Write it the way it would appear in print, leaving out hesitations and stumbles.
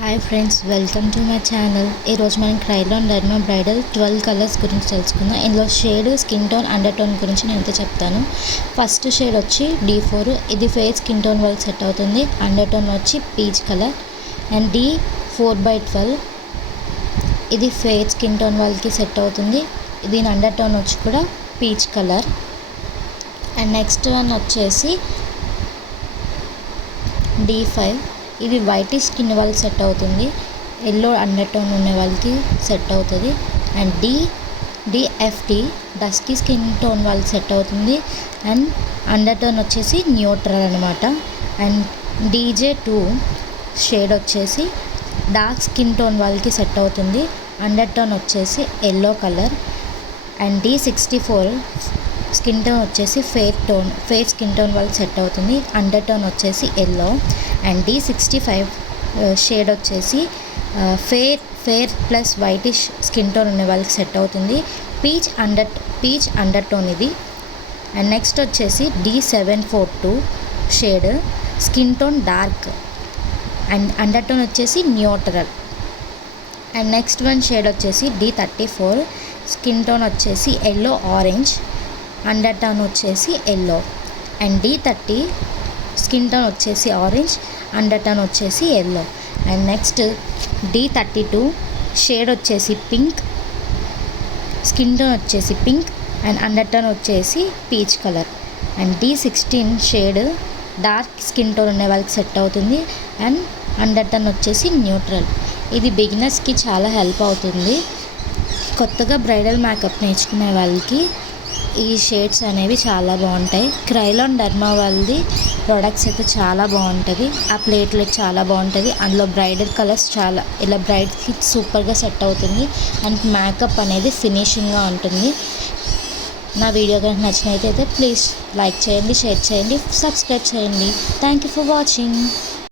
Hi friends, welcome to my channel. ఈరోజు మనం Krylon derma bridal 12 colours గురించి తెలుసుకుందాం. ఇందులో shade, skin tone, under tone గురించి నేను అయితే చెప్తాను. ఫస్ట్ షేడ్ వచ్చి D4. ఇది ఫేర్ స్కిన్ టోన్ వాళ్ళకి సెట్ అవుతుంది. అండర్ టోన్ వచ్చి పీచ్ కలర్. అండ్ D4/12 ఇది ఫేర్ స్కిన్ టోన్ వాళ్ళకి సెట్ అవుతుంది. దీని అండర్ టోన్ వచ్చి కూడా peach colour. And next one వచ్చేసి D5. ఇది వైట్ స్కిన్ వాళ్ళకి సెట్ అవుతుంది. ఎల్లో అండర్ టోన్ ఉన్న వాళ్ళకి సెట్ అవుతుంది. And DFT dusky skin tone వాళ్ళకి సెట్ అవుతుంది. అండ్ అండర్ టోన్ వచ్చేసి న్యూట్రల్ అనమాట. అండ్ DJ2 షేడ్ వచ్చేసి డార్క్ స్కిన్ టోన్ వాళ్ళకి సెట్ అవుతుంది. అండర్ టోన్ వచ్చేసి yellow colour. And D64 skin tone వచ్చేసి ఫేర్ స్కిన్ టోన్ వాళ్ళకి సెట్ అవుతుంది. అండర్ టోన్ వచ్చేసి ఎల్లో. అండ్ D65 షేడ్ వచ్చేసి fair plus whitish skin tone ఉన్న వాళ్ళకి సెట్ అవుతుంది. పీచ్ అండర్ టోన్ ఇది. అండ్ నెక్స్ట్ వచ్చేసి D742 shade skin tone dark and under tone వచ్చేసి neutral. And next one shade వచ్చేసి D34 స్కిన్ టోన్ వచ్చేసి yellow orange, under tone వచ్చేసి yellow. And D30 skin tone వచ్చేసి orange, under tone వచ్చేసి yellow. And next D32 shade వచ్చేసి pink, skin tone వచ్చేసి pink and under tone వచ్చేసి peach colour. And D16 shade dark skin tone ఉన్న వాళ్ళకి set అవుతుంది. And under tone వచ్చేసి neutral. ఇది బిగినర్స్కి చాలా హెల్ప్ అవుతుంది. కొత్తగా బ్రైడల్ మేకప్ నేర్చుకునే వాళ్ళకి ఈ షేడ్స్ అనేవి చాలా బాగుంటాయి. క్రైలాన్ డర్మా వాళ్ళది ప్రొడక్ట్స్ అయితే చాలా బాగుంటుంది. ఆ ప్లేట్లెట్ చాలా బాగుంటుంది. అందులో బ్రైడల్ కలర్స్ చాలా ఇలా బ్రైడ్కి సూపర్గా సెట్ అవుతుంది. అండ్ మేకప్ అనేది ఫినిషింగ్గా ఉంటుంది. నా వీడియో కనుక నచ్చినట్లయితే ప్లీజ్ లైక్ చేయండి, షేర్ చేయండి, సబ్స్క్రైబ్ చేయండి. Thank you for watching.